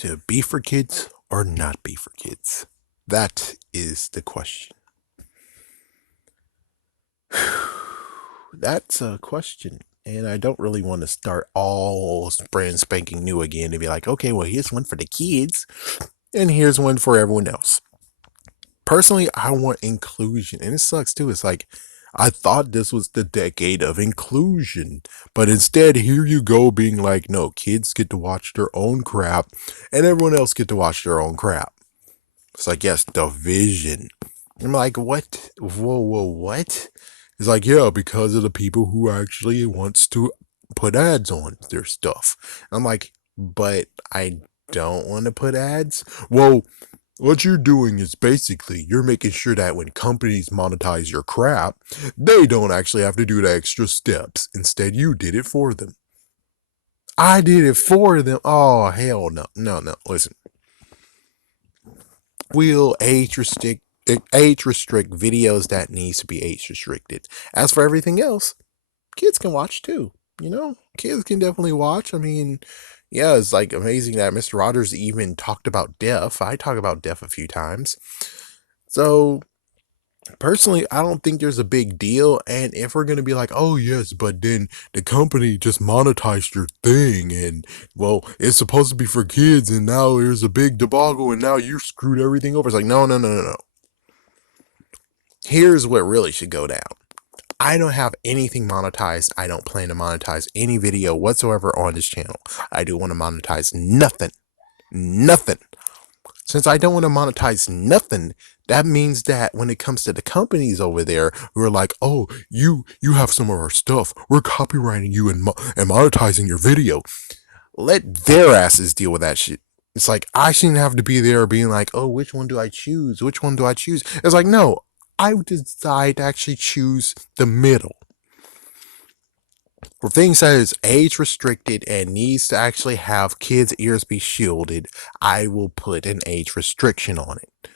To be for kids or not be for kids? That is the question. That's a question. And I don't really want to start all brand spanking new again and be like, okay, well, here's one for the kids and here's one for everyone else. Personally, I want inclusion. And it sucks too. It's like, I thought this was the decade of inclusion, but instead, here you go being like, no, kids get to watch their own crap and everyone else get to watch their own crap. It's like, yes, division. I'm like, what? Whoa, what? It's like, yeah, because of the people who actually wants to put ads on their stuff. I'm like, but I don't want to put ads. Well, what you're doing is basically you're making sure that when companies monetize your crap, they don't actually have to do the extra steps. Instead, you did it for them. I did it for them. Oh, hell no. No. Listen, we'll age restrict videos that needs to be age restricted. As for everything else, kids can watch too. Kids can definitely watch. I mean, yeah, it's like amazing that Mr. Rogers even talked about deaf. I talk about deaf a few times. So personally, I don't think there's a big deal. And if we're gonna be like, oh yes, but then the company just monetized your thing, and well, it's supposed to be for kids, and now there's a big debacle, and now you screwed everything over. It's like, no. Here's what really should go down. I don't have anything monetized. I don't plan to monetize any video whatsoever on this channel. I do want to monetize nothing. Nothing. Since I don't want to monetize nothing, that means that when it comes to the companies over there who are like, oh, you have some of our stuff, we're copywriting you and monetizing your video, let their asses deal with that shit. It's like, I shouldn't have to be there being like, oh, which one do I choose? Which one do I choose? It's like, no, I would decide to actually choose the middle. For things that is age restricted and needs to actually have kids' ears be shielded, I will put an age restriction on it.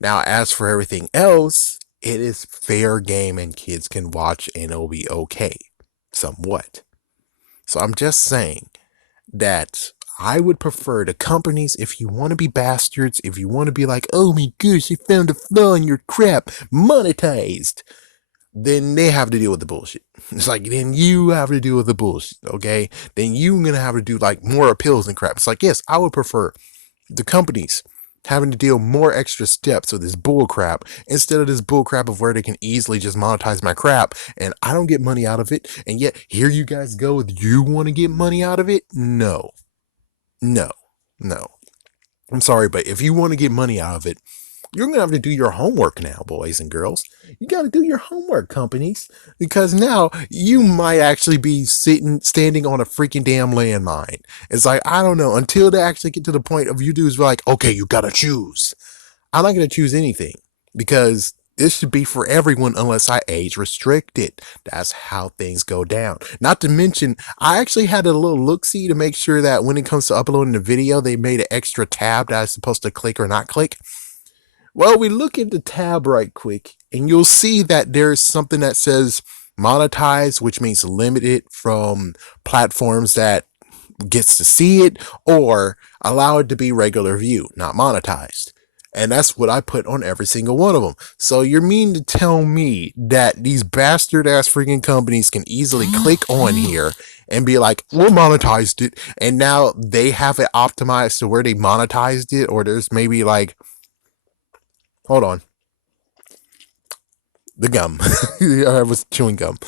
Now, as for everything else, it is fair game and kids can watch and it'll be okay. Somewhat. So I'm just saying that I would prefer the companies, if you want to be bastards, if you want to be like, oh my gosh, you found a flaw in your crap, monetized, then they have to deal with the bullshit. It's like, then you have to deal with the bullshit, okay? Then you're going to have to do like more appeals and crap. It's like, yes, I would prefer the companies having to deal more extra steps with this bull crap instead of this bull crap of where they can easily just monetize my crap and I don't get money out of it. And yet here you guys go with, you want to get money out of it? No. I'm sorry, but if you want to get money out of it, you're going to have to do your homework now, boys and girls. You got to do your homework, companies, because now you might actually be standing on a freaking damn landmine. It's like, I don't know, until they actually get to the point of you dudes like, okay, you got to choose. I'm not going to choose anything because this should be for everyone unless I age restrict it. That's how things go down. Not to mention, I actually had a little look-see to make sure that when it comes to uploading the video, they made an extra tab that I was supposed to click or not click. Well, we look at the tab right quick and you'll see that there's something that says monetize, which means limited from platforms that gets to see it, or allow it to be regular view, not monetized. And that's what I put on every single one of them. So you're mean to tell me that these bastard ass freaking companies can easily click on here and be like, we're monetized it, and now they have it optimized to where they monetized it, or there's maybe like, hold on, the gum. I was chewing gum.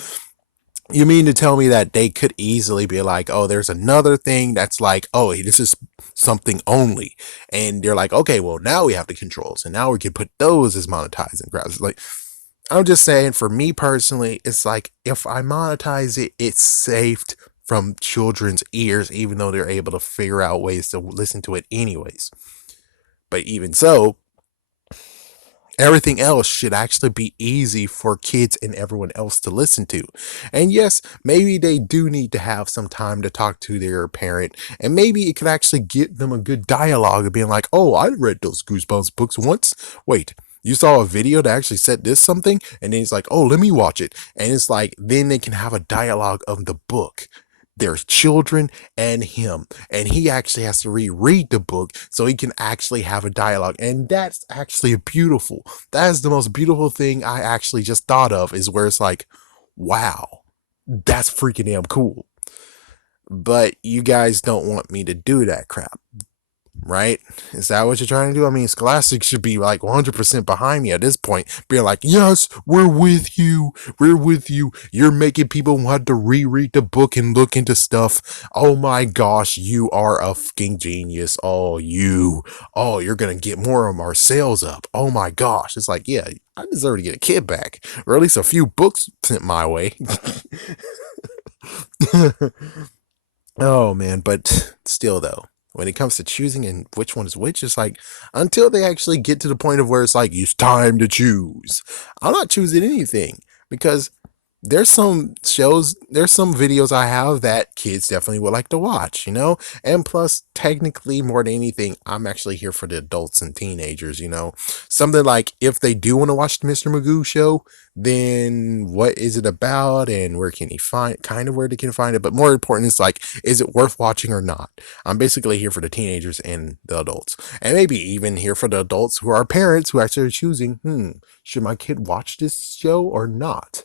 You mean to tell me that they could easily be like, oh, there's another thing that's like, oh, this is something only. And they're like, okay, well, now we have the controls and now we can put those as monetizing grabs. Like, I'm just saying, for me personally, it's like, if I monetize it, it's saved from children's ears, even though they're able to figure out ways to listen to it anyways. But even so, everything else should actually be easy for kids and everyone else to listen to. And yes, maybe they do need to have some time to talk to their parent, and maybe it could actually get them a good dialogue of being like, oh, I read those Goosebumps books once. Wait, you saw a video that actually said this something? And then it's like, oh, let me watch it. And it's like, then they can have a dialogue of the book. There's children and him, and he actually has to reread the book so he can actually have a dialogue, and that's actually beautiful. That is the most beautiful thing I actually just thought of, is where it's like, wow, that's freaking damn cool. But you guys don't want me to do that crap, right? Is that what you're trying to do? I mean, Scholastic should be like 100% behind me at this point, being like, yes, we're with you. We're with you. You're making people want to reread the book and look into stuff. Oh my gosh, you are a fucking genius. Oh, you're going to get more of our sales up. Oh my gosh. It's like, yeah, I deserve to get a kid back, or at least a few books sent my way. Oh man, but still though, when it comes to choosing and which one is which, it's like, until they actually get to the point of where it's like it's time to choose, I'm not choosing anything, because there's some videos I have that kids definitely would like to watch, and plus, technically, more than anything, I'm actually here for the adults and teenagers, something like, if they do want to watch the Mr. Magoo show, then what is it about, and where can he find, kind of where they can find it, but more important is like, is it worth watching or not? I'm basically here for the teenagers and the adults, and maybe even here for the adults who are parents who actually are choosing, should my kid watch this show or not?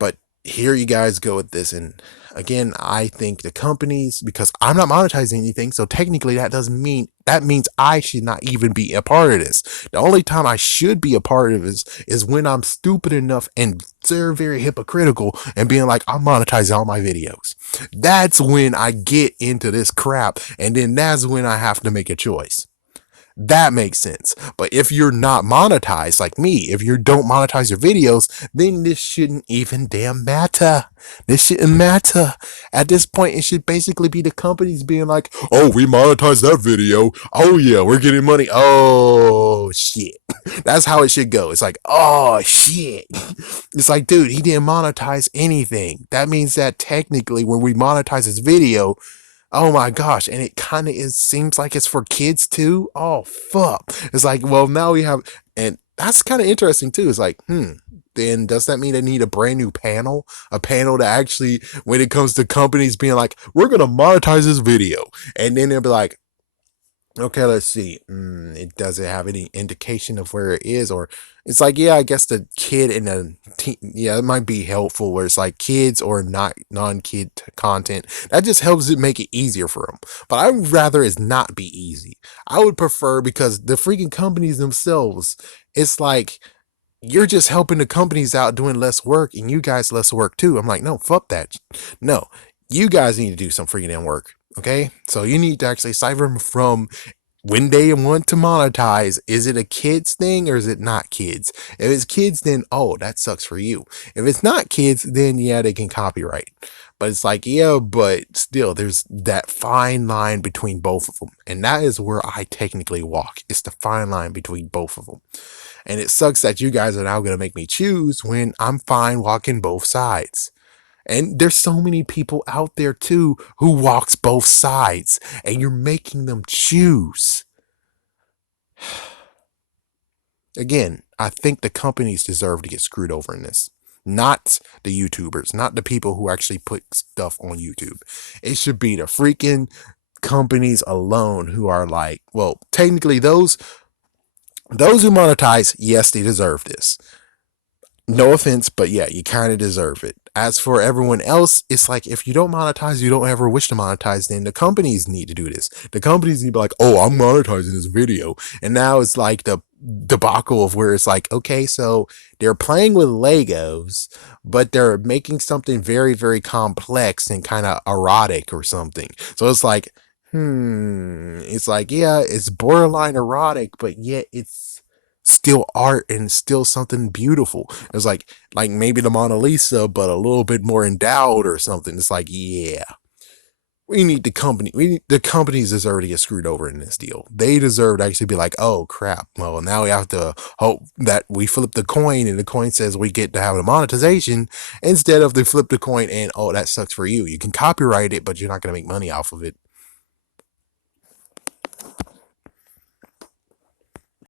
But here you guys go with this. And again, I think the companies, because I'm not monetizing anything, so technically that means I should not even be a part of this. The only time I should be a part of this is when I'm stupid enough and very, very hypocritical and being like, I'm monetizing all my videos. That's when I get into this crap, and then that's when I have to make a choice. That makes sense. But if you're not monetized like me, if you don't monetize your videos, then this shouldn't even damn matter. This shouldn't matter. At this point, it should basically be the companies being like, oh, we monetize that video. Oh, yeah, we're getting money. Oh, shit. That's how it should go. It's like, oh, shit. It's like, dude, he didn't monetize anything. That means that technically, when we monetize his video, oh my gosh, and it kind of seems like it's for kids too. Oh fuck. It's like, well, now we have, and that's kind of interesting too. It's like, then does that mean they need a brand new panel? A panel to actually, when it comes to companies being like, we're gonna monetize this video, and then they'll be like, okay, let's see. It doesn't have any indication of where it is, or it's like, yeah, I guess the kid and the teen, yeah, it might be helpful where it's like kids or not non-kid content. That just helps it make it easier for them. But I would rather it's not be easy. I would prefer, because the freaking companies themselves, it's like, you're just helping the companies out doing less work, and you guys less work too. I'm like, no, fuck that. No, you guys need to do some freaking damn work. Okay, so you need to actually cipher from when they want to monetize. Is it a kids thing or is it not kids? If it's kids, then oh, that sucks for you. If it's not kids, then yeah, they can copyright. But it's like, yeah, but still, there's that fine line between both of them, and that is where I technically walk. It's the fine line between both of them. And it sucks that you guys are now going to make me choose when I'm fine walking both sides. And there's so many people out there too who walks both sides, and you're making them choose. Again, I think the companies deserve to get screwed over in this. Not the YouTubers, not the people who actually put stuff on YouTube. It should be the freaking companies alone who are like, well, technically those who monetize, yes, they deserve this. No offense, but yeah, you kind of deserve it. As for everyone else, it's like, if you don't monetize, you don't ever wish to monetize, then the companies need to do this. The companies need to be like, oh, I'm monetizing this video. And now it's like the debacle of where it's like, okay, so they're playing with Legos, but they're making something very, very complex and kind of erotic or something. So it's like, it's like, yeah, it's borderline erotic, but yet it's still art and still something beautiful. It's like maybe the Mona Lisa, but a little bit more endowed or something. It's like, yeah, the companies deserve to get screwed over in this deal. They deserve to actually be like, oh crap, well, now we have to hope that we flip the coin and the coin says we get to have a monetization, instead of they flip the coin and, oh, that sucks for you. You can copyright it, but you're not going to make money off of it.